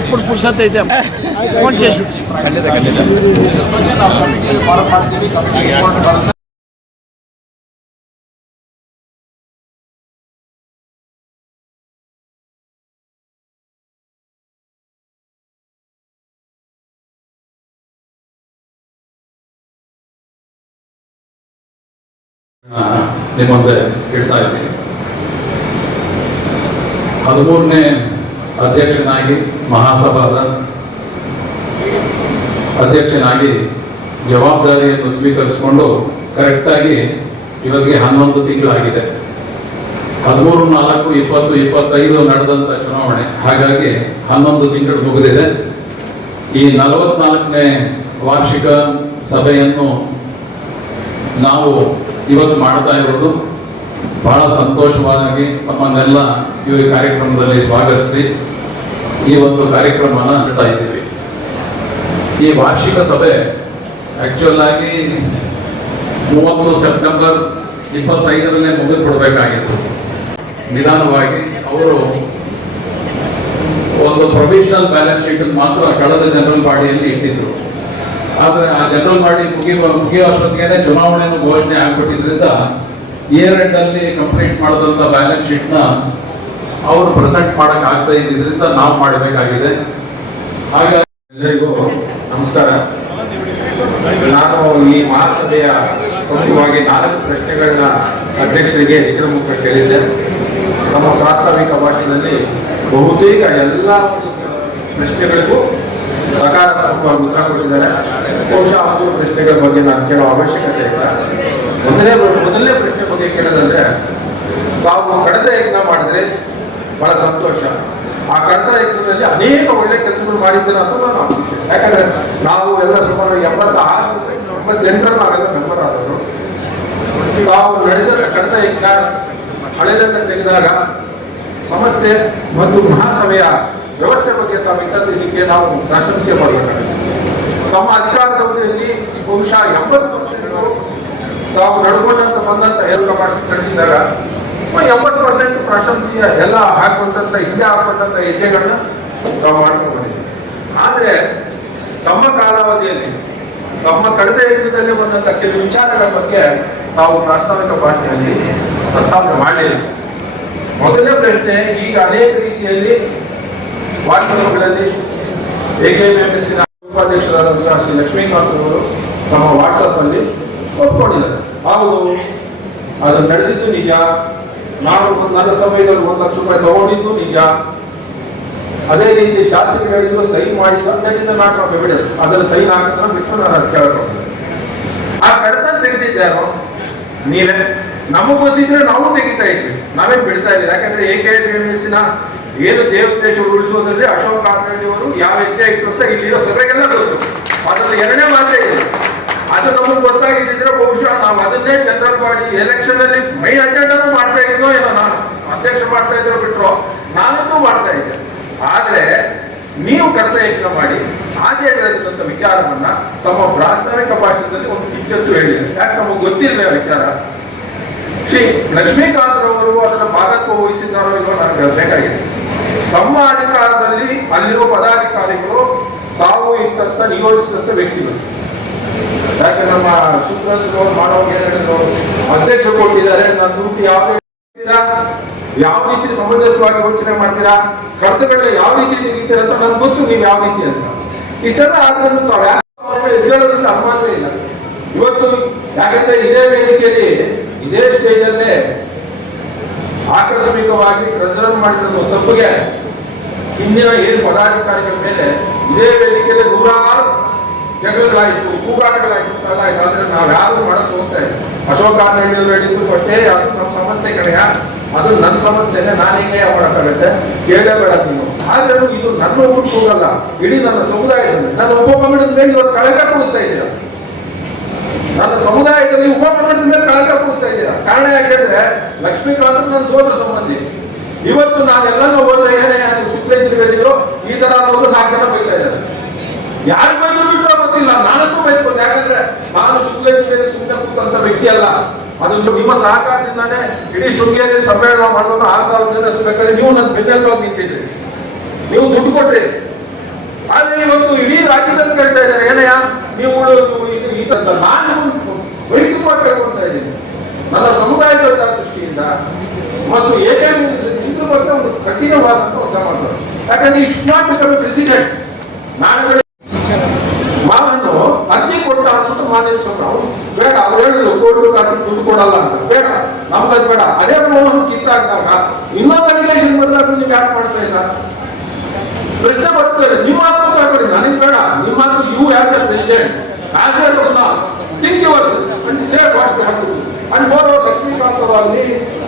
ఎప్పుడు పురుషత్ అయితే ఫోన్ చేసి ನಿಮ್ಮ ಮುಂದೆ ಹೇಳ್ತಾ ಇದ್ದೀನಿ. 13ನೇ ಅಧ್ಯಕ್ಷನಾಗಿ ಮಹಾಸಭಾದ ಅಧ್ಯಕ್ಷನಾಗಿ ಜವಾಬ್ದಾರಿಯನ್ನು ಸ್ವೀಕರಿಸಿಕೊಂಡು ಕರೆಕ್ಟಾಗಿ ಇವತ್ತಿಗೆ 11 ತಿಂಗಳಾಗಿದೆ. 13/4/2025 ನಡೆದಂಥ ಚುನಾವಣೆ, ಹಾಗಾಗಿ 11 ತಿಂಗಳು ಮುಗಿದಿದೆ. ಈ 44ನೇ ವಾರ್ಷಿಕ ಸಭೆಯನ್ನು ನಾವು ಇವತ್ತು ಮಾಡ್ತಾ ಇರೋದು ಬಹಳ ಸಂತೋಷವಾಗಿ ನಮ್ಮನ್ನೆಲ್ಲ ಈ ಕಾರ್ಯಕ್ರಮದಲ್ಲಿ ಸ್ವಾಗತಿಸಿ ಈ ಒಂದು ಕಾರ್ಯಕ್ರಮನ ನಡೆಸ್ತಾ ಇದ್ದೀವಿ. ಈ ವಾರ್ಷಿಕ ಸಭೆ ಆಕ್ಚುಲ್ ಆಗಿ 30 ಸೆಪ್ಟೆಂಬರ್ 25ನೇ ಮುಗಿದ್ಬಿಡ್ಬೇಕಾಗಿತ್ತು. ನಿಧಾನವಾಗಿ ಅವರು ಒಂದು ಪ್ರೊವಿಷನಲ್ ಬ್ಯಾಲೆನ್ಸ್ ಶೀಟ್ ಮಾತ್ರ ಕಳೆದ ಜನರಲ್ ಬಾಡಿಯಲ್ಲಿ ಇಟ್ಟಿದ್ರು. ಆದರೆ ಆ ಜನರಲ್ ಬಾಡಿ ಮುಗಿಯುವಷ್ಟೊತ್ತಿಗೆ ಚುನಾವಣೆಯನ್ನು ಘೋಷಣೆ ಆಗ್ಬಿಟ್ಟಿದ್ರಿಂದ ಇಯರ್ ಎಂಡ್ ಅಲ್ಲಿ ಕಂಪ್ಲೀಟ್ ಮಾಡಿದಂಥ ಬ್ಯಾಲೆನ್ಸ್ ಶೀಟ್ನ ಅವರು ಪ್ರೆಸೆಂಟ್ ಮಾಡಕ್ ಆಗ್ತಾ ಇದ್ದಿದ್ರಿಂದ ನಾವು ಮಾಡಬೇಕಾಗಿದೆ. ಹಾಗಾಗಿ ಎಲ್ಲರಿಗೂ ನಮಸ್ಕಾರ. ನಾನು ಈ ಮಹಾಸಭೆಯ ಪ್ರಮುಖವಾಗಿ 4 ಪ್ರಶ್ನೆಗಳನ್ನ ಅಧ್ಯಕ್ಷರಿಗೆ ಲಿಖಿತ ಮೂಲಕ ಕೇಳಿದ್ದೆ. ನಮ್ಮ ಪ್ರಾಸ್ತಾವಿಕ ಭಾಷಣದಲ್ಲಿ ಬಹುತೇಕ ಎಲ್ಲ ಪ್ರಶ್ನೆಗಳಿಗೂ ಸಕಾರಾತ್ಮಕವಾಗಿ ಉತ್ತರ ಕೊಟ್ಟಿದ್ದಾರೆ. ಬಹುಶಃ 3 ಪ್ರಶ್ನೆಗಳ ಬಗ್ಗೆ ನಾನು ಕೇಳೋ ಅವಶ್ಯಕತೆ ಇಲ್ಲ. ಮೊದಲನೇ ಪ್ರಶ್ನೆ ಬಗ್ಗೆ ಕೇಳೋದಂದ್ರೆ, ತಾವು ಕಡತ ಯಜ್ಞ ಮಾಡಿದ್ರೆ ಬಹಳ ಸಂತೋಷ. ಆ ಕಡತ ಯಜ್ಞದಲ್ಲಿ ಅನೇಕ ಒಳ್ಳೆ ಕೆಲಸಗಳು ಮಾಡಿದ್ದೀರ ಅಂತ ನಾನು, ಯಾಕಂದ್ರೆ ನಾವು ಎಲ್ಲ ಸುಮಾರು 86-88 ನಾವೆಲ್ಲ ಮೆಂಬರ್ ಆದವರು. ತಾವು ನಡೆದ ಕಡತ ಯಜ್ಞ ಹಳೆದನ್ನ ತೆಗೆದಾಗ ಸಂಸ್ಥೆ ಮತ್ತು ಮಹಾಸಭೆಯ ವ್ಯವಸ್ಥೆ ಬಗ್ಗೆ ತಾವು ಇದ್ದಕ್ಕೆ ನಾವು ಪ್ರಶಂಸೆ ಮಾಡಬೇಕಾಗುತ್ತೆ. ತಮ್ಮ ಅಧಿಕಾರದ ಅವಧಿಯಲ್ಲಿ ಬಹುಶಃ 80% ತಾವು ನಡ್ಕೊಂಡಂತ ಬಂದಂತ ಎಲ್ಲ ಕಡಿದಾಗ 80% ಪ್ರಶಂಸೆಯ ಎಲ್ಲ ಹಾಕೊಂಡಂತ ಹಿಂದೆ ಹಾಕೊಂಡಂತ ಹೆಜ್ಜೆಗಳನ್ನ ತಾವು ಮಾಡ್ಕೊಂಡು ಬಂದಿದ್ದೀವಿ. ಆದ್ರೆ ತಮ್ಮ ಕಾಲಾವಧಿಯಲ್ಲಿ ತಮ್ಮ ಕಳೆದ ಯಜ್ಞದಲ್ಲಿ ಬಂದಂತ ಕೆಲವು ವಿಚಾರಗಳ ಬಗ್ಗೆ ತಾವು ಪ್ರಾಸ್ತಾವಿಕ ಭಾಷೆಯಲ್ಲಿ ಪ್ರಸ್ತಾವನೆ ಮಾಡಲಿಲ್ಲ. ಮೊದಲನೇ ಪ್ರಶ್ನೆ, ಈಗ ಅನೇಕ ರೀತಿಯಲ್ಲಿ ವಾಟ್ಸಪ್ಗಳಲ್ಲಿ AKMMSನ ಉಪಾಧ್ಯಕ್ಷರಾದಂತಹ ಶ್ರೀ ಲಕ್ಷ್ಮೀಕಾಂತ್ ಅವರು ನಮ್ಮ ವಾಟ್ಸಪ್ ಅಲ್ಲಿ ಒಪ್ಕೊಂಡಿದ್ದಾರೆ. ಹೌದು, ಅದು ನಡೆದಿದ್ದು ನಿಜ. ನಾನು ನನ್ನ ಸಮಯದಲ್ಲಿ 1 ಲಕ್ಷ ರೂಪಾಯಿ ತಗೊಂಡಿದ್ದು ನಿಜ. ಅದೇ ರೀತಿ ಶಾಸ್ತ್ರಿಗಳಿಗೂ ಸೈನ್ ಮಾಡಿದ್ದು ಅದನ್ನು ಸೈನ್ ಹಾಕಿದ್ರೆ ಬಿಟ್ಟು ನಾನು ಕೇಳ್ಕೊಂಡೆ. ಆ ಕಡತ ತೆಗೆದಿದ್ದಾರೋ ನೀವೇ. ನಮಗ್ ಗೊತ್ತಿದ್ರೆ ನಾವು ತೆಗಿತಾ ಇದ್ವಿ, ನಾವೇನ್ ಬಿಡ್ತಾ ಇದ್ವಿ. ಯಾಕಂದ್ರೆ AKMMSನ ಏನು ದೇವದೇಶಗಳು ಉಳಿಸೋದ್ರೆ ಅಶೋಕ್ ಕಾಕಂಡಿ ಅವರು ಯಾವ ಹೆಜ್ಜೆ ಇಟ್ಟು ಅಂತ ಇಲ್ಲಿರೋ ಸಭೆಗೆಲ್ಲ ಗೊತ್ತು. ಅದರಲ್ಲಿ 2ನೇ ಮಾತೇ ಇದೆ. ಅದು ನಮಗೆ ಗೊತ್ತಾಗಿದ್ದಿದ್ರೆ ಬಹುಶಃ ನಾವು ಅದನ್ನೇ ಜನರಲ್ ಬಾಡಿ ಎಲೆಕ್ಷನ್ ಅಲ್ಲಿ ಮೈನ್ ಅಜೆಂಡಾನು ಮಾಡ್ತಾ ಇದ್ನೋ ಏನೋ. ನಾನು ಅಧ್ಯಕ್ಷ ಮಾಡ್ತಾ ಇದ್ರು ಬಿಟ್ರು ನಾನಂತೂ ಮಾಡ್ತಾ ಇದ್ದೆ. ಆದ್ರೆ ನೀವು ಕಡತ ಯಜ್ಞ ಮಾಡಿ ಹಾಗೆ ಹೇಳಿದಂತ ವಿಚಾರವನ್ನ ತಮ್ಮ ಪ್ರಾಸ್ತಾವಿಕ ಭಾಷಣದಲ್ಲಿ ಒಂದು ಕಿಚ್ಚತ್ತು ಹೇಳಿದೆ. ಯಾಕೆ ನಮಗೆ ಗೊತ್ತಿಲ್ಲ ವಿಚಾರ. ಶ್ರೀ ಲಕ್ಷ್ಮೀಕಾಂತ್ ರವರು ಅದನ್ನ ಭಾಗತ್ವ ವಹಿಸಿದ್ದಾರೋ ಇಲ್ಲೋ ನನಗೆ ಬೇಕಾಗಿದೆ. ತಮ್ಮ ಅಧಿಕಾರದಲ್ಲಿ ಅಲ್ಲಿರುವ ಪದಾಧಿಕಾರಿಗಳು ತಾವು ಇಂತ ನಿಯೋಜಿಸಿದಂತ ವ್ಯಕ್ತಿಗಳು. ಯಾಕೆ ನಮ್ಮ ಸುಪ್ರಸಿದ್ರು ಮಾಡೋರು ಏನ್ ಹೇಳಿದ್ರು, ಅಧ್ಯಕ್ಷ ಕೊಟ್ಟಿದ್ದಾರೆ, ನನ್ನ ದುಡ್ಡು ಯಾವ ರೀತಿ ಸಮಂಜಸವಾಗಿ ಯೋಚನೆ ಮಾಡ್ತೀರಾ, ಕರ್ತಗಳನ್ನ ಯಾವ ರೀತಿ ತೆಗಿತೀರ ಅಂತ ನನ್ಗೆ ಗೊತ್ತು, ನೀವು ಯಾವ ರೀತಿ ಅಂತ. ಇಷ್ಟೆಲ್ಲ ಆದ್ರೂ ತಾವು ಹೇಳೋದ್ರಿಂದ ಅನುಮಾನವೇ ಇಲ್ಲ. ಇವತ್ತು ಯಾಕಂದ್ರೆ ಇದೇ ವೇದಿಕೆಯಲ್ಲಿ ಇದೇ ಸ್ಟೇಜ್ ಅಲ್ಲೇ ಆಕಸ್ಮಿಕವಾಗಿ ಪ್ರೆಸಿಡೆಂಟ್ ಮಾಡಿರೋ ತಪ್ಪಿಗೆ ಹಿಂದಿನ ಏನು ಪದಾಧಿಕಾರಿಗಳ ಮೇಲೆ ಇದೇ ವೇದಿಕೆಯಲ್ಲಿ 100 ಜಗಳಾಯಿತು, ಕೂಗಾಟಗಳಾಯಿತು, ಆದ್ರೆ ನಾವು ಯಾರು ಮಾಡಕ್ ಹೋಗ್ತಾ ಇದ್ದೀವಿ. ಅಶೋಕ್ ಕಾಕಂಡಿ ಅವರು ಹೇಳಿದ್ದು ಕೊಟ್ಟೆ, ಅದು ನಮ್ಮ ಸಂಸ್ಥೆ ಕಡೆಯ, ಅದು ನನ್ನ ಸಂಸ್ಥೆನೆ, ನಾನೇಗೆ ಮಾಡೋಕ್ಕಾಗತ್ತೆ, ಕೇಳಬೇಡ ನೀವು. ಆದ್ರೆ ಇದು ನನ್ನ ಊರು ಹೋಗಲ್ಲ, ಇಡೀ ನನ್ನ ಸಮುದಾಯದಲ್ಲಿ ನನ್ನ ಉಪಕಂಡದ ಮೇಲೆ ಇವತ್ತು ಕಳಕ ಕೊಡಿಸ್ತಾ ಇದ್ದೀರಾ. ನನ್ನ ಸಮುದಾಯದಲ್ಲಿ ಉಪಕಂಡದ ಮೇಲೆ ಕಳಕ ಕೊಡಿಸ್ತಾ ಇದ್ದೀರಾ. ಕಾರಣ ಯಾಕೆಂದ್ರೆ ಲಕ್ಷ್ಮೀಕಾಂತ್ ನನ್ನ ಸೋದರ ಸಂಬಂಧಿ. ಇವತ್ತು ನಾನೆಲ್ಲನೂ ಹೋದ್ರೆ ಏನೇ ಶುಕ್ಲ ತ್ರಿವೇದಿಗಳು ಈ ತರ ಅನ್ನೋದು 4 ಜನ ಬೈತಾ ಇದ್ದಾರೆ. ಯಾರು ಬೈದ್ರು ಬಿಟ್ಟರೋ ಗೊತ್ತಿಲ್ಲ, ನಾನಂತೂ ಬಯಸ್ಬೋದು. ಯಾಕಂದ್ರೆ ನಾನು ಶುಕ್ಲ ತ್ರಿವೇದಿ ಸುಮ್ಮನೆ ಕೂತಂತ ವ್ಯಕ್ತಿ ಅಲ್ಲ. ಅದೊಂದು ನಿಮ್ಮ ಸಹಕಾರದಿಂದ ಕಾರಣದಿಂದಾನೇ ಇಡೀ ಶೃಂಗೇರಿ ಸಮ್ಮೇಳನ ಮಾಡೋದು 6,000 ಜನ ಬೇಕಾದ್ರೆ ನೀವು ನನ್ನ ಬೆನ್ನೆಲುಬಾಗಿ ನಿಂತಿದ್ರಿ, ನೀವು ದುಡ್ಡು ಕೊಟ್ರಿ. ಆದ್ರೆ ಇವತ್ತು ಇಡೀ ರಾಜ್ಯದಲ್ಲಿ ಕೇಳ್ತಾ ಇದ್ದಾರೆ, ಏನಯ್ಯ ನೀವು ಈ ತರ. ನಾನು ವೈಯಕ್ತಿಕವಾಗಿ ಕೇಳ್ಕೊಳ್ತಾ ಇದ್ದೀನಿ, ನನ್ನ ಸಮುದಾಯದ ದೃಷ್ಟಿಯಿಂದ ಮತ್ತು ಏನೇನು ಇದ್ರ ಬಗ್ಗೆ ಒಂದು ಕಠಿಣವಾದಂತ ಒತ್ತಾಯ ಮಾಡ್ತಾರೆ. ಯಾಕಂದ್ರೆ ಇಷ್ಟು ನಾಟ್ ಬಿಕಮ್ ಪ್ರೆಸಿಡೆಂಟ್. ನಾಳೆ ಮಾವನ್ನು ಅರ್ಜಿ ಕೊಟ್ಟ ಅಂತ ಮಾದೇವ ಸ್ವಾಮಿ ಅವ್ರು ಬೇಡ, ಅವ್ರು ಹೇಳಿದ್ರು ಕೋಟಿ ಕಾಸಿಗೆ ದುಡ್ಡು ಕೊಡಲ್ಲ ಅಂತ. ಬೇಡ, ನಮ್ಗದು ಬೇಡ. ಅದೇ ಮೋಹನ್ ಕಿತ್ತಾಕ್ದಾಗ ಇನ್ನೊಂದು ಅಲಿಗೇಷನ್ ಬಂದಾಗ ನೀವು ಯಾಕೆ ಮಾಡ್ತಾ ಇಲ್ಲ? ಪ್ರಶ್ನೆ ಬರ್ತದೆ. ನಿಮ್ಮ ಮಾತು ತಗೊಳ್ಳಿ, ನನಗೆ ಬೇಡ. ನಿಮ್ಮ ಮಾತು you as a president, as a think yours and say what you have to do. And more Lakshmikant ಅವರಾಗಲಿ,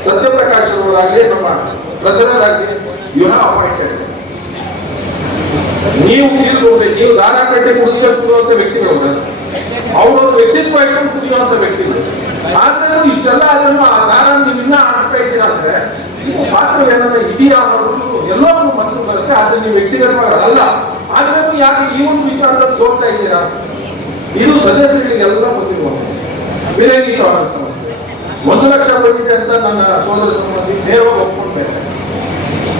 ಸತ್ಯಪ್ರಕಾಶ್ ಅವರಾಗಲಿ, ನಮ್ಮ ಟ್ರೆಸರರ್ ಆಗಲಿ, ಯು ಹ್ಯಾವ್ ಅಪಾಯಿಂಟೆಡ್. ನೀವು ನೀವು ದಾನ ಕಟ್ಟಿ ಕುಡಿಸ್ಬೇಕು ಕುಡಿಯುವಂತ ವ್ಯಕ್ತಿಗಳು, ಅವರೊಂದು ವ್ಯಕ್ತಿತ್ವ ಇಟ್ಕೊಂಡು ಕುಡಿಯುವಂತ ವ್ಯಕ್ತಿಗಳು. ಆದ್ರೆ ಇಷ್ಟೆಲ್ಲ ಅದನ್ನು ಆ ದಾನ ನೀವು ಇನ್ನ ಆಡಿಸ್ತಾ ಇದ್ದೀರಾ ಅಂದ್ರೆ ನಿಮ್ಮ ಪಾತ್ರ ಏನಾದ್ರು ಇದೆಯಾ ಅನ್ನೋದು ಎಲ್ಲೋ ಮನಸ್ಸು ಬರುತ್ತೆ. ಆದ್ರೆ ನೀವು ವ್ಯಕ್ತಿಗತವಾಗಿ ಅಲ್ಲ. ಆದ್ರೆ ನೀವು ಯಾಕೆ ಈ ಒಂದು ವಿಚಾರದಲ್ಲಿ ಸೋಲ್ತಾ ಇದ್ದೀರಾ? ಇದು ಸದಸ್ಯರಿಗೆಲ್ಲ ಗೊತ್ತಿರುವಂತ ವಿಲೇಖಿತ ಸಮಸ್ಯೆ. 1 ಲಕ್ಷ ಬಂದಿದೆ ಅಂತ ನನ್ನ ಸೋದರ ಸಂಬಂಧಿ ನೇರವಾಗಿ ಒಪ್ಕೊಂಡ್ಬೇಕು.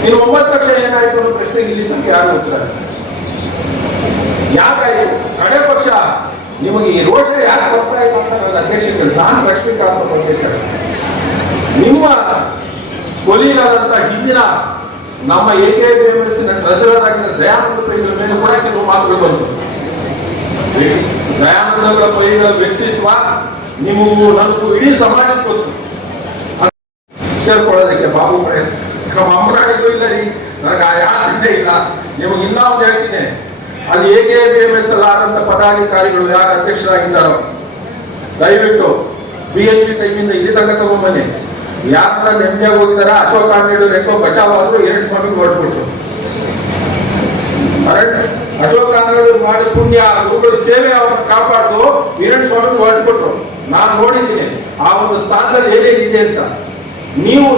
ಇನ್ನು 9 ಲಕ್ಷ ಏನಾಯ್ತು ಅನ್ನೋ ಪ್ರಶ್ನೆಗೆ ಇಲ್ಲಿ ನಮ್ಗೆ ಯಾರು ಉತ್ತರ ಯಾಕಾಯ್ತು? ಕಡೆ ಪಕ್ಷ ನಿಮಗೆ ಈ ರೋಷ ಯಾಕೆ ಬರ್ತಾ ಇಲ್ಲ ಅಂತ ನನ್ನ ಅಧ್ಯಕ್ಷರು ನಾನು ಲಕ್ಷ್ಮೀಕಾಂತ್ ಬಗ್ಗೆ ನಿಮ್ಮ ಕೊಲಿಗಾದಂತ ಹಿಂದಿನ ನಮ್ಮ AKBMS ಟ್ರೆಸರರ್ ಆಗಿದ್ದ ದಯಾನಂದ ಪೈಗಳ ಮೇಲೆ ಕೂಡ ಕೆಲವು ಮಾತುಗಳು ಬಂತು. ದಯಾನಂದ ಪೈಗಳ ವ್ಯಕ್ತಿತ್ವ ನಿಮಗೂ ನನಗೂ ಇಡೀ ಸಮಾಜಕ್ಕೆ ಗೊತ್ತು. ಸೇರ್ಕೊಳ್ಳೋದಕ್ಕೆ ಬಾಬು ಅಮ್ಮರಾಣಿಗೂ ಇಲ್ಲ ರೀ, ನನಗೆ ಆ ಯಾಸಿದ್ದೇ ಇಲ್ಲ. ನಿಮಗೆ ಇನ್ನೂ ಒಂದು ಹೇಳ್ತೀನಿ, ಅಲ್ಲಿ AKBMS ಆದಂತ ಪದಾಧಿಕಾರಿಗಳು ಯಾರು ಅಧ್ಯಕ್ಷರಾಗಿದ್ದಾರೋ ದಯವಿಟ್ಟು BNP ಟೈಮಿಂದ ಇಲ್ಲಿ ತನಕ ತಗೊಂಡ್ಬನ್ನಿ. ಯಾರನ್ನ ನೆಮ್ಮದಿಯಾಗಿ ಹೋಗಿದಾರ ಅಶೋಕ್ ಆಂಜನೇಯರು ಹೆಂಗೋ ಬಚಾವಾದ್ರು 2 ಸ್ವಾಮಿಗೆ ಹೊರಟ್ಬಿಟ್ರು. ಅಶೋಕ್ ಆಂಜನೇಯರು ಮಾಡಿದ ಪುಣ್ಯ ಗುರುಗಳ ಸೇವೆ ಅವ್ರನ್ನ ಕಾಪಾಡ್ದು 2 ಸ್ವಾಮಿಗೆ ಹೊರಟ್ಬಿಟ್ರು. ನಾನು ನೋಡಿದ್ದೀನಿ ಆ ಒಂದು ಸ್ಥಾನದಲ್ಲಿ ಏನೇನಿದೆ ಅಂತ. ನೀವು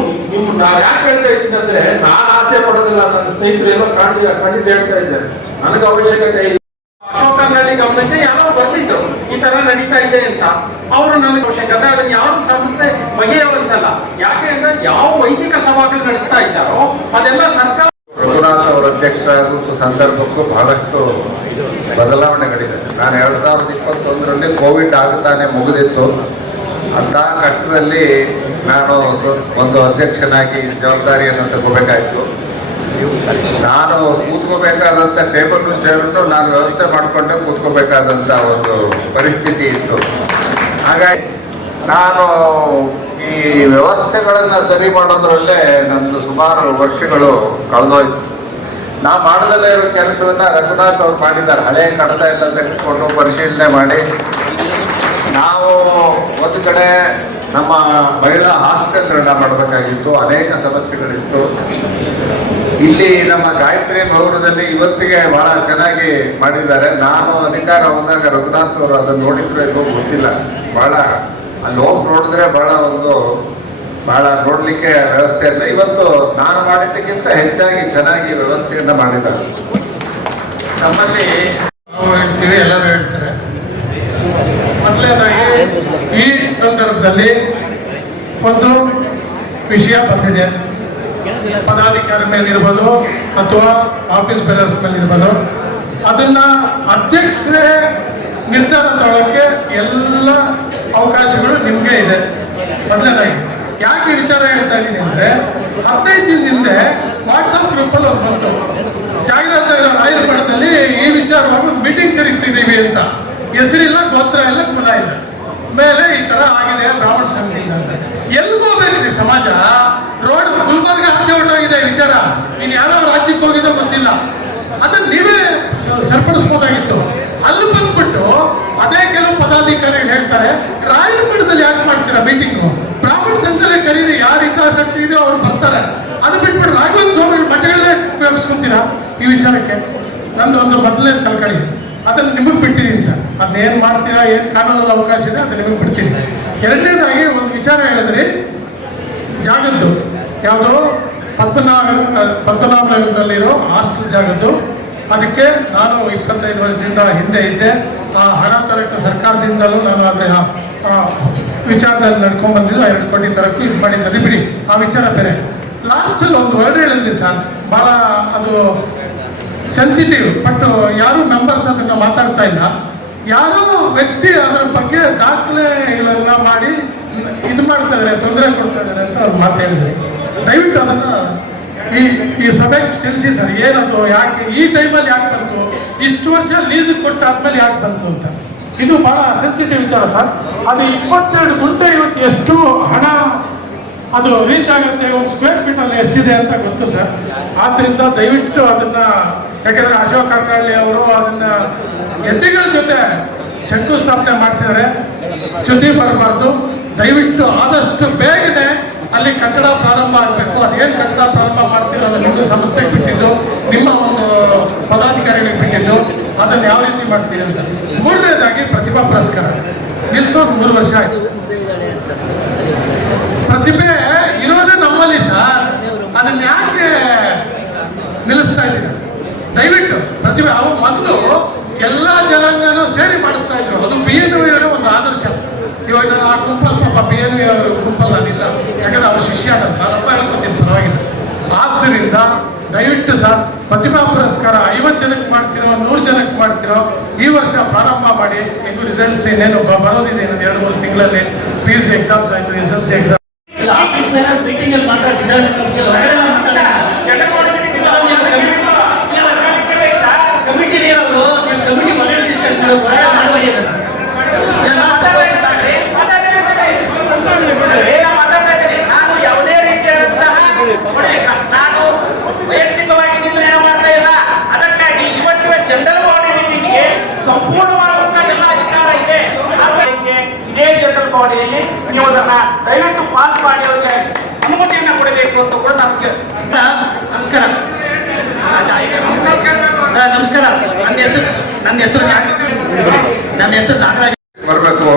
ನಾನು ಯಾಕೆ ಹೇಳ್ತಾ ಇದ್ದೀನಿ ಅಂದ್ರೆ, ನಾನು ಆಸೆ ಪಡೋದಿಲ್ಲ, ನನ್ನ ಸ್ನೇಹಿತರು ಏನೋ ಖಂಡಿತ ಹೇಳ್ತಾ ಇದ್ದಾರೆ, ನನಗೆ ಅವಶ್ಯಕತೆ ಇಲ್ಲ. ಅಶೋಕನಲ್ಲಿ ಗಮನಕ್ಕೆ ಯಾರು ಬರ್ತಿದ್ರು ಈ ತರ ನಡೀತಾ ಇದೆ ಅಂತ. ಅವರು ನನಗೆ ಅವಶ್ಯಕತೆ, ಅದನ್ನ ಯಾವ ಸಂಸ್ಥೆ ಬಗೆಯುವಂತಲ್ಲ. ಯಾಕೆ ಅಂದ್ರೆ ಯಾವ ವೈದಿಕ ಸಭಾಗಳು ನಡೆಸ್ತಾ ಇದ್ದಾರೋ ಅದೆಲ್ಲ ಸರ್ಕಾರ. ರಘುನಾಥ್ ಅವರ ಅಧ್ಯಕ್ಷರಾದ ಸಂದರ್ಭಕ್ಕೂ ಬಹಳಷ್ಟು ಬದಲಾವಣೆಗಳಿದೆ. ನಾನು 2021ರಲ್ಲಿ ಕೋವಿಡ್ ಆಗುತ್ತಾನೆ ಮುಗಿದಿತ್ತು. ಅಂತ ಕಷ್ಟದಲ್ಲಿ ನಾನು ಒಂದು ಅಧ್ಯಕ್ಷನಾಗಿ ಜವಾಬ್ದಾರಿಯನ್ನು ತಗೋಬೇಕಾಯ್ತು. ನಾನು ಕೂತ್ಕೋಬೇಕಾದಂಥ ಟೇಬಲ್ ಚೇರನ್ನು ನಾನು ವ್ಯವಸ್ಥೆ ಮಾಡಿಕೊಂಡೆ ಕೂತ್ಕೋಬೇಕಾದಂಥ ಒಂದು ಪರಿಸ್ಥಿತಿ ಇತ್ತು. ಹಾಗಾಗಿ ನಾನು ಈ ವ್ಯವಸ್ಥೆಗಳನ್ನು ಸರಿ ಮಾಡೋದ್ರಲ್ಲೇ ನಂದು ಸುಮಾರು ವರ್ಷಗಳು ಕಳೆದೋಯ್ತು. ನಾ ಮಾಡದಲ್ಲೇ ಇರೋ ಕೆಲಸವನ್ನ ರಘುನಾಥ್ ಅವ್ರು ಮಾಡಿದ್ದಾರೆ. ಹಳೆ ಕಡತ ಎಲ್ಲ ತೆಗೆದುಕೊಂಡು ಪರಿಶೀಲನೆ ಮಾಡಿ, ನಾವು ಒಂದು ಕಡೆ ನಮ್ಮ ಮಹಿಳಾ ಹಾಸ್ಟೆಲ್ಗಳನ್ನ ಮಾಡಬೇಕಾಗಿತ್ತು, ಅನೇಕ ಸಮಸ್ಯೆಗಳಿತ್ತು. ಇಲ್ಲಿ ನಮ್ಮ ಗಾಯತ್ರಿ ಭವನದಲ್ಲಿ ಇವತ್ತಿಗೆ ಬಹಳ ಚೆನ್ನಾಗಿ ಮಾಡಿದ್ದಾರೆ. ನಾನು ಅಧಿಕಾರ ಹೋದಾಗ ರಘುನಾಥ್ ಅವರು ಅದನ್ನು ನೋಡಿದ್ರು ಏನೋ ಗೊತ್ತಿಲ್ಲ. ಬಹಳ ಅಲ್ಲಿ ಹೋಗಿ ನೋಡಿದ್ರೆ ಬಹಳ ನೋಡ್ಲಿಕ್ಕೆ ವ್ಯವಸ್ಥೆ ಇಲ್ಲ. ಇವತ್ತು ನಾನು ಮಾಡಿದ್ದಕ್ಕಿಂತ ಹೆಚ್ಚಾಗಿ ಚೆನ್ನಾಗಿ ವ್ಯವಸ್ಥೆಯನ್ನ ಮಾಡಿದ್ದಾರೆ. ನಮ್ಮಲ್ಲಿ ನಾವು ಹೇಳ್ತೀವಿ, ಎಲ್ಲರೂ ಹೇಳ್ತಾರೆ. ಮೊದಲನೇದಾಗಿ ಈ ಸಂದರ್ಭದಲ್ಲಿ ಒಂದು ವಿಷಯ ಬಂದಿದೆ. ಪದಾಧಿಕಾರಿ ಮೇಲಿರ್ಬೋದು ಅಥವಾ ಆಫೀಸ್ ಬೇರರ್ಸ್ ಮೇಲಿರ್ಬೋದು, ಅದನ್ನ ಅಧ್ಯಕ್ಷರೇ ನಿರ್ಧಾರ ತಗೊಳ್ಳೋಕ್ಕೆ ಎಲ್ಲ ಅವಕಾಶಗಳು ನಿಮಗೆ ಇದೆ. ಮೊದಲನೇದಾಗಿ ಯಾಕೆ ವಿಚಾರ ಹೇಳ್ತಾ ಇದ್ದೀನಿ ಅಂದರೆ, 15 ದಿನದಿಂದ ವಾಟ್ಸಪ್ ಗ್ರೂಪಲ್ಲಿ ಒಂದು ಬಂತು, ಜಾಗೃತ ರಾಯರಪಟ್ಟಣದಲ್ಲಿ ಈ ವಿಚಾರವಾಗಿ ಒಂದು ಮೀಟಿಂಗ್ ಕರೀತಿದ್ದೀವಿ ಅಂತ. ಹೆಸರಿಲ್ಲ, ಗೋತ್ರ ಇಲ್ಲ, ಕುಲ ಇಲ್ಲ, ಮೇಲೆ ಈ ತರ ಆಗಿದೆ ಬ್ರಾಹ್ಮಣ ಸಂಘದಿಂದ ಅಂತ. ಎಲ್ಲಿಗೋಗ್ಬೇಕ್ರಿ ಸಮಾಜ? ರೋಡ್ ಗುಲ್ಬರ್ಗ ಆಚೆ ಹೊರಟಾಗಿದೆ ವಿಚಾರ. ನೀನು ಯಾವ ರಾಜ್ಯಕ್ಕೆ ಹೋಗಿದ್ದೋ ಗೊತ್ತಿಲ್ಲ, ಅದನ್ನ ನೀವೇ ಸರಿಪಡಿಸ್ಬೋದಾಗಿತ್ತು. ಅಲ್ಲಿ ಬಂದ್ಬಿಟ್ಟು ಅದೇ ಕೆಲವು ಪದಾಧಿಕಾರಿಗಳು ಹೇಳ್ತಾರೆ, ರಾಯರಪಟ್ಟಣದಲ್ಲಿ ಯಾಕೆ ಮಾಡ್ತೀರಾ ಮೀಟಿಂಗು? ಬ್ರಾಹ್ಮಣ ಸಂಘದಲ್ಲೇ ಕರೀರಿ, ಯಾರು ಹಿತಾಸಕ್ತಿ ಇದೆಯೋ ಅವ್ರು ಬರ್ತಾರೆ. ಅದು ಬಿಟ್ಬಿಟ್ಟು ರಾಘವೇಂದ್ರ ಸ್ವಾಮಿ ಮಠಗಳನ್ನೇ ಉಪಯೋಗಿಸ್ಕೊಂತೀರಾ ಈ ವಿಚಾರಕ್ಕೆ? ನಂದು ಒಂದು ಮೊದಲನೇ ಕಳ್ಕಳಿ, ಅದನ್ನು ನಿಮಗೆ ಬಿಟ್ಟಿದ್ದೀನಿ ಸರ್. ಅದನ್ನೇನು ಮಾಡ್ತೀರಾ, ಏನು ಕಾನೂನಲ್ಲಿ ಅವಕಾಶ ಇದೆ ಅದನ್ನ ನಿಮಗೆ ಬಿಡ್ತೀನಿ. ಎರಡನೇದಾಗಿ ಒಂದು ವಿಚಾರ ಹೇಳಿದ್ರಿ, ಜಾಗದ್ದು ಯಾವುದೋ ಪದ್ಮನಾಭನಗರದಲ್ಲಿರೋ ಹಾಸ್ಟೆಲ್ ಜಾಗದ್ದು. ಅದಕ್ಕೆ ನಾನು 25 ವರ್ಷದಿಂದ ಹಿಂದೆ ಇದ್ದೆ. ಆ ಹಣ ತರಕ್ಕೆ ಸರ್ಕಾರದಿಂದಲೂ ನಾನು ಆದರೆ ವಿಚಾರದಲ್ಲಿ ನಡ್ಕೊಂಡ್ ಬಂದಿದ್ದು 2 ಕೋಟಿ ತರಕ್ಕೂ ಇದು ಮಾಡಿದ್ದಾರೆ ಬಿಡಿ, ಆ ವಿಚಾರ ಬೇರೆ. ಲಾಸ್ಟಲ್ಲಿ ಒಂದು ವರ್ಡ್ ಹೇಳಿದ್ರಿ ಸರ್, ಭಾಳ ಅದು ಸೆನ್ಸಿಟಿವ್, ಬಟ್ ಯಾರು ಮೆಂಬರ್ಸ್ ಅದನ್ನು ಮಾತಾಡ್ತಾ ಇಲ್ಲ. ಯಾರೋ ವ್ಯಕ್ತಿ ಅದರ ಬಗ್ಗೆ ದಾಖಲೆಗಳನ್ನ ಮಾಡಿ ಇದು ಮಾಡ್ತಾ ಇದ್ದಾರೆ, ತೊಂದರೆ ಕೊಡ್ತಾ ಇದ್ದಾರೆ ಅಂತ ಅವ್ರು ಮಾತಾಡಿದ್ರಿ. ದಯವಿಟ್ಟು ಅದನ್ನು ಈ ಸಭೆಗೆ ತಿಳಿಸಿ ಸರ್, ಏನದು, ಯಾಕೆ ಈ ಟೈಮಲ್ಲಿ ಯಾಕೆ ಬಂತು, ಇಷ್ಟು ವರ್ಷ ಲೀಸ್ ಕೊಟ್ಟಾದ್ಮೇಲೆ ಯಾಕೆ ಬಂತು ಅಂತ. ಇದು ಬಹಳ ಸೆನ್ಸಿಟಿವ್ ವಿಚಾರ ಸರ್. ಅದು 22 ಗುಂಟೆ ಇವತ್ತು ಎಷ್ಟು ಹಣ ಅದು ರೀಚ್ ಆಗುತ್ತೆ, ಒಂದು ಸ್ಕ್ವೇರ್ ಫೀಟ್ ಅಲ್ಲಿ ಎಷ್ಟಿದೆ ಅಂತ ಗೊತ್ತು ಸರ್. ಆದ್ರಿಂದ ದಯವಿಟ್ಟು ಅದನ್ನ, ಯಾಕೆಂದ್ರೆ ಅಶೋಕ್ ಕಾರ್ಕಳ್ಳಿ ಅವರು ಅದನ್ನ ಎತ್ತಿಗಳ ಜೊತೆ ಶಂಕುಸ್ಥಾಪನೆ ಮಾಡಿಸಿದರೆ ಚ್ಯುತಿ ಬರಬಾರ್ದು. ದಯವಿಟ್ಟು ಆದಷ್ಟು ಬೇಗನೆ ಅಲ್ಲಿ ಕಟ್ಟಡ ಪ್ರಾರಂಭ ಆಗಬೇಕು. ಅದೇನು ಕಟ್ಟಡ ಪ್ರಾರಂಭ ಮಾಡ್ತೀರೋ ಅದು ನಿಮ್ಮ ಸಂಸ್ಥೆಗೆ ಬಿಟ್ಟಿದ್ದು, ನಿಮ್ಮ ಒಂದು ಪದಾಧಿಕಾರಿಗಳಿಗೆ ಬಿಟ್ಟಿದ್ದು, ಅದನ್ನು ಯಾವ ರೀತಿ ಮಾಡ್ತೀರಿ ಅಂತ. 3ನೇದಾಗಿ ಪ್ರತಿಭಾ ಪುರಸ್ಕಾರ ನಿಲ್ತು 3 ವರ್ಷ ಆಯ್ತು. ಪ್ರತಿಭೆ ಇರೋದೇ ನಮ್ಮಲ್ಲಿ ಸರ್, ಅದನ್ನ ಯಾಕೆ ನಿಲ್ಲಿಸ್ತಾ ಇದ್ದೀರಾ? ದಯವಿಟ್ಟು ಪ್ರತಿಭೆ, ಅವು ಮೊದಲು ಎಲ್ಲ ಜನಾಂಗನೂ ಸೇರಿ ಮಾಡಿಸ್ತಾ ಇದ್ರು. ಅದು BNV ಅವರ ಒಂದು ಆದರ್ಶ. ಇವಾಗ ಆ ಗುಂಪಲ್ಲಿ ಪಾಪ BNV ಅವರು ಗುಂಪಲ್ಲಿ ನಾನಿಲ್ಲ, ಯಾಕಂದ್ರೆ ಅವ್ರ ಶಿಷ್ಯ ನಾನೊಬ್ಬ ಹೇಳ್ಕೊತೀನಿ, ಪರವಾಗಿಲ್ಲ. ಆದ್ದರಿಂದ ದಯವಿಟ್ಟು ಸರ್ ಪ್ರತಿಭಾ ಪುರಸ್ಕಾರ 50 ಜನಕ್ಕೆ ಮಾಡ್ತಿರೋ, 100 ಜನಕ್ಕೆ ಮಾಡ್ತಿರೋ, ಈ ವರ್ಷ ಪ್ರಾರಂಭ ಮಾಡಿ. ಹೆಂಗು ರಿಸಲ್ಟ್ಸ್ ಇನ್ನೇನು ಬರೋದಿದೆ, 2-3 ತಿಂಗಳಲ್ಲಿ. PUC ಎಕ್ಸಾಮ್ಸ್ ಆಯಿತು, SLC ಎಕ್ಸಾಮ್. ಆಫೀಸ್ ಮೀಟಿಂಗ್ ಅಲ್ಲಿ ಮಾತಾಡ್ತಿದ್ದಾರೆ, ಕಮಿಟಿ ಕಮಿಟಿ ಹೊರಗಡೆ ಡಿಸ್ಕಸ್ ಮಾಡಬೇಡಿ. ನಾನು ಯಾವುದೇ ರೀತಿಯಾದಂತಹ ನಾನು ವೈಯಕ್ತಿಕವಾಗಿ ನಿರ್ಣಯ ಮಾಡ್ತಾ ಇಲ್ಲ. ಅದಕ್ಕಾಗಿ ಇವತ್ತಿನ ಜನರಲ್ ಬಾಡಿ ಮೀಟಿಂಗ್ಗೆ ಸಂಪೂರ್ಣವಾದ ಎಲ್ಲ ಅಧಿಕಾರ ಇದೆ. ಇದೇ ಜನರಲ್ ಬಾಡಿಯಲ್ಲಿ ನೀವು ಅದನ್ನ ದಯವಿಟ್ಟು ಪಾಸ್ ಮಾಡಿ ಅವರಿಗೆ ಅನುಮತಿಯನ್ನು ಕೊಡಬೇಕು ಅಂತ ಕೂಡ ನಮಗೆ. ನಮಸ್ಕಾರ ಸರ್, ನಮಸ್ಕಾರ. ನನ್ನ ಹೆಸರು ನಾಗರಾಜ್ ಬರಬೇಕು.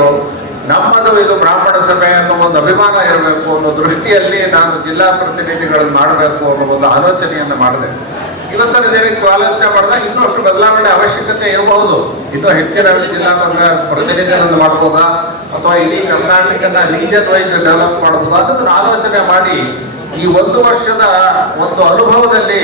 ನಮ್ಮದು ಇದು ಬ್ರಾಹ್ಮಣ ಸಭೆ ಅನ್ನೋ ಒಂದು ಅಭಿಮಾನ ಇರಬೇಕು ಅನ್ನೋ ದೃಷ್ಟಿಯಲ್ಲಿ ನಾನು ಜಿಲ್ಲಾ ಪ್ರತಿನಿಧಿಗಳನ್ನು ಮಾಡಬೇಕು ಅನ್ನೋ ಒಂದು ಆಲೋಚನೆಯನ್ನು ಮಾಡಿದೆ. ಇವತ್ತಿನ ದಿನಕ್ಕೆ ಆಲೋಚನೆ ಮಾಡಿದಾಗ ಇನ್ನೂ ಅಷ್ಟು ಬದಲಾವಣೆ ಅವಶ್ಯಕತೆ ಇರಬಹುದು. ಇನ್ನೂ ಹೆಚ್ಚಿನ ಜಿಲ್ಲಾ ಪ್ರತಿನಿಧಿಗಳನ್ನು ಮಾಡ್ಬೋದಾ, ಅಥವಾ ಇಡೀ ಕರ್ನಾಟಕದ ರೀಜನ್ ವೈಸ್ ಡೆವಲಪ್ ಮಾಡ್ಬೋದಾ, ಅದನ್ನು ಆಲೋಚನೆ ಮಾಡಿ ಈ 1 ವರ್ಷದ ಒಂದು ಅನುಭವದಲ್ಲಿ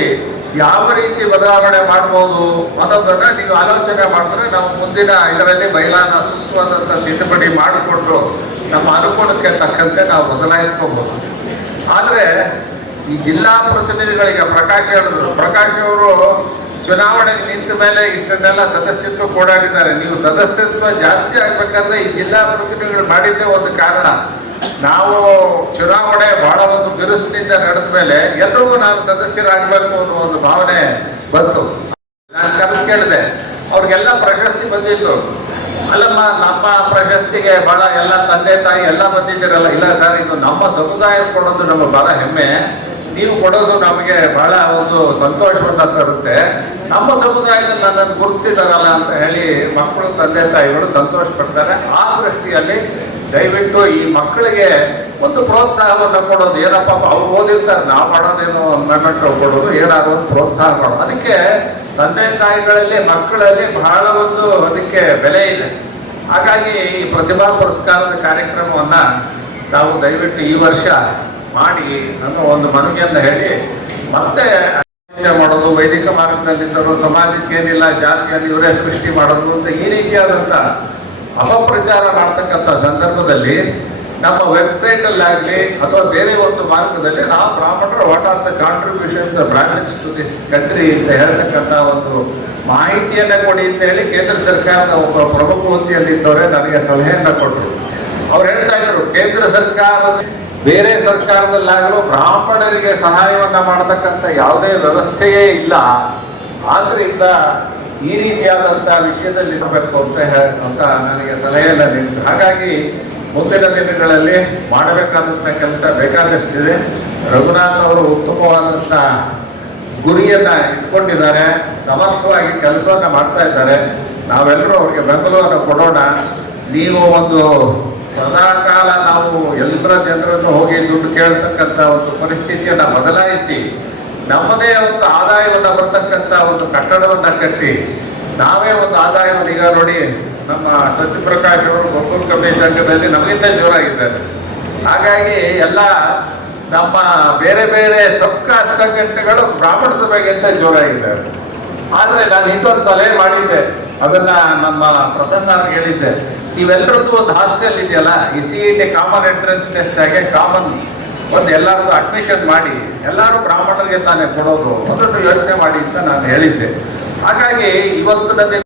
ಯಾವ ರೀತಿ ಬದಲಾವಣೆ ಮಾಡ್ಬೋದು ಅನ್ನೋದನ್ನ ನೀವು ಆಲೋಚನೆ ಮಾಡಿದ್ರೆ ನಾವು ಮುಂದಿನ ಇದರಲ್ಲಿ ಬಯಲಾನ ಸೂಕ್ತವಾದಂಥ ತಿದ್ದುಪಡಿ ಮಾಡಿಕೊಂಡು ನಮ್ಮ ಅನುಕೂಲಕ್ಕೆ ತಕ್ಕಂತೆ ನಾವು ಬದಲಾಯಿಸ್ಕೋಬಹುದು. ಆದರೆ ಈ ಜಿಲ್ಲಾ ಪ್ರತಿನಿಧಿಗಳಿಗೆ ಪ್ರಕಾಶ್ ಹೇಳಿದ್ರು, ಪ್ರಕಾಶ್ ಅವರು ಚುನಾವಣೆಗೆ ನಿಂತ ಮೇಲೆ ಇಷ್ಟನ್ನೆಲ್ಲ ಸದಸ್ಯತ್ವ ಓಡಾಡಿದ್ದಾರೆ. ನೀವು ಸದಸ್ಯತ್ವ ಜಾಸ್ತಿ ಆಗ್ಬೇಕಂದ್ರೆ ಈ ಜಿಲ್ಲಾ ಪ್ರತಿನಿಧಿಗಳು ಮಾಡಿದ್ದೇ ಒಂದು ಕಾರಣ. ನಾವು ಚುನಾವಣೆ ಬಹಳ ಒಂದು ಬಿರುಸಿನಿಂದ ನಡೆದ ಮೇಲೆ ಎಲ್ರಿಗೂ ನಾನು ಸದಸ್ಯರಾಗಬೇಕು ಅನ್ನೋ ಒಂದು ಭಾವನೆ ಬಂತು. ನಾನು ಕರೆದು ಕೇಳಿದೆ, ಅವ್ರಿಗೆಲ್ಲ ಪ್ರಶಸ್ತಿ ಬಂದಿತ್ತು. ಅಲ್ಲಮ್ಮ, ನಮ್ಮ ಪ್ರಶಸ್ತಿಗೆ ಬಹಳ ಎಲ್ಲ ತಂದೆ ತಾಯಿ ಎಲ್ಲ ಬಂದಿದ್ದೀರಲ್ಲ. ಇಲ್ಲ ಸರ್, ಇದು ನಮ್ಮ ಸಮುದಾಯ ಕೊಡೋದು ನಮಗೆ ಬಹಳ ಹೆಮ್ಮೆ, ನೀವು ಕೊಡೋದು ನಮಗೆ ಬಹಳ ಒಂದು ಸಂತೋಷವನ್ನ ತರುತ್ತೆ. ನಮ್ಮ ಸಮುದಾಯದಲ್ಲಿ ನನ್ನನ್ನು ಗುರುತಿಸಿದಾರಲ್ಲ ಅಂತ ಹೇಳಿ ಮಕ್ಕಳು ತಂದೆ ತಾಯಿಗಳು ಸಂತೋಷ ಪಡ್ತಾರೆ. ಆ ದೃಷ್ಟಿಯಲ್ಲಿ ದಯವಿಟ್ಟು ಈ ಮಕ್ಕಳಿಗೆ ಒಂದು ಪ್ರೋತ್ಸಾಹವನ್ನು ಕೊಡೋದು. ಏನಪ್ಪ ಅವ್ರು ಓದಿರ್ತಾರೆ, ನಾವು ಮಾಡೋದೇನೋ ಮೊಮೆಂಟ್ ಕೊಡೋದು, ಏನಾದ್ರು ಒಂದು ಪ್ರೋತ್ಸಾಹ ಮಾಡೋದು. ಅದಕ್ಕೆ ತಂದೆ ತಾಯಿಗಳಲ್ಲಿ ಮಕ್ಕಳಲ್ಲಿ ಬಹಳ ಒಂದು ಅದಕ್ಕೆ ಬೆಲೆ ಇದೆ. ಹಾಗಾಗಿ ಈ ಪ್ರತಿಭಾ ಪುರಸ್ಕಾರದ ಕಾರ್ಯಕ್ರಮವನ್ನ ನಾವು ದಯವಿಟ್ಟು ಈ ವರ್ಷ ಮಾಡಿ ಅನ್ನೋ ಒಂದು ಮನವಿಯನ್ನು ಹೇಳಿ, ಮತ್ತೆ ಮಾಡೋದು, ವೈದಿಕ ಮಾರ್ಗದಲ್ಲಿದ್ದರು, ಸಮಾಜಕ್ಕೆ ಏನಿಲ್ಲ, ಜಾತಿಯನ್ನು ಇವರೇ ಸೃಷ್ಟಿ ಮಾಡೋದು ಅಂತ ಈ ರೀತಿಯಾದಂಥ ಅಪಪ್ರಚಾರ ಮಾಡ್ತಕ್ಕಂಥ ಸಂದರ್ಭದಲ್ಲಿ ನಮ್ಮ ವೆಬ್ಸೈಟ್ ಅಲ್ಲಾಗಲಿ ಅಥವಾ ಬೇರೆ ಒಂದು ಮಾರ್ಗದಲ್ಲಿ ನಾವು ಬ್ರಾಹ್ಮಣರ what are the contributions brahmins to this country ಅಂತ ಹೇಳ್ತಕ್ಕಂಥ ಒಂದು ಮಾಹಿತಿಯನ್ನ ಕೊಡಿ ಅಂತ ಹೇಳಿ ಕೇಂದ್ರ ಸರ್ಕಾರದ ಒಬ್ಬ ಪ್ರಮುಖ ಹುದ್ದೆಯಲ್ಲಿದ್ದವರೇ ನನಗೆ ಸಲಹೆಯನ್ನ ಕೊಟ್ಟರು. ಅವ್ರು ಹೇಳ್ತಾ ಇದ್ರು, ಕೇಂದ್ರ ಸರ್ಕಾರದ ಬೇರೆ ಸರ್ಕಾರದಲ್ಲಾಗಲೂ ಬ್ರಾಹ್ಮಣರಿಗೆ ಸಹಾಯವನ್ನ ಮಾಡತಕ್ಕಂಥ ಯಾವುದೇ ವ್ಯವಸ್ಥೆಯೇ ಇಲ್ಲ. ಆದ್ರಿಂದ ಈ ರೀತಿಯಾದಂತಹ ವಿಷಯದಲ್ಲಿ ಇರಬೇಕು ಅಂತ ನನಗೆ ಸಲಹೆಯನ್ನ ನೀಡಿದ್ರು. ಹಾಗಾಗಿ ಮುಂದಿನ ದಿನಗಳಲ್ಲಿ ಮಾಡಬೇಕಾದಂಥ ಕೆಲಸ ಬೇಕಾದಷ್ಟಿದೆ. ರಘುನಾಥ್ ಅವರು ಉತ್ತಮವಾದಂಥ ಗುರಿಯನ್ನ ಇಟ್ಕೊಂಡಿದ್ದಾರೆ, ಸಮರ್ಥವಾಗಿ ಕೆಲಸವನ್ನ ಮಾಡ್ತಾ ಇದ್ದಾರೆ. ನಾವೆಲ್ಲರೂ ಅವ್ರಿಗೆ ಬೆಂಬಲವನ್ನು ಕೊಡೋಣ. ನೀವು ಒಂದು ಸದಾಕಾಲ ನಾವು ಎಲ್ಲರ ಜನರನ್ನು ಹೋಗಿ ದುಡ್ಡು ಕೇಳ್ತಕ್ಕಂಥ ಒಂದು ಪರಿಸ್ಥಿತಿಯನ್ನ ಬದಲಾಯಿಸಿ ನಮ್ಮದೇ ಒಂದು ಆದಾಯವನ್ನು ಬರ್ತಕ್ಕಂಥ ಒಂದು ಕಟ್ಟಡವನ್ನ ಕಟ್ಟಿ ನಾವೇ ಒಂದು ಆದಾಯವನ್ನು, ಈಗ ನೋಡಿ ನಮ್ಮ ಸತ್ಯಪ್ರಕಾಶ್ ಅವರು ಗೋಕುಲ್ ಕಮ್ಮಿ ಸಂಘದಲ್ಲಿ ನಮಗಿಂತ ಜೋರಾಗಿದ್ದಾರೆ. ಹಾಗಾಗಿ ಎಲ್ಲ ನಮ್ಮ ಬೇರೆ ಬೇರೆ ಸಬ್ಕಾಸ್ಟ್ ಸಂಘಟನೆಗಳು ಬ್ರಾಹ್ಮಣ ಸಭೆಗಿಂತ ಜೋರಾಗಿದ್ದಾರೆ. ಆದರೆ ನಾನು ಇದೊಂದು ಸಲಹೆ ಮಾಡಿದ್ದೆ, ಅದನ್ನ ನಮ್ಮ ಪ್ರಸನ್ನ ಹೇಳಿದ್ದೆ, ನೀವೆಲ್ಲರದ್ದು ಒಂದು ಹಾಸ್ಟೆಲ್ ಇದೆಯಲ್ಲ, ಈ CET ಕಾಮನ್ ಎಂಟ್ರೆನ್ಸ್ ಟೆಸ್ಟ್ ಆಗಿ ಕಾಮನ್ ಒಂದು ಎಲ್ಲರಿಗೂ ಅಡ್ಮಿಷನ್ ಮಾಡಿ ಎಲ್ಲರೂ ಬ್ರಾಹ್ಮಣರಿಗೆ ತಾನೇ ಕೊಡೋದು ಒಂದೊಂದು ಯೋಚನೆ ಮಾಡಿ ಅಂತ ನಾನು ಹೇಳಿದ್ದೆ. ಹಾಗಾಗಿ ಇವತ್ತು ನನಗೆ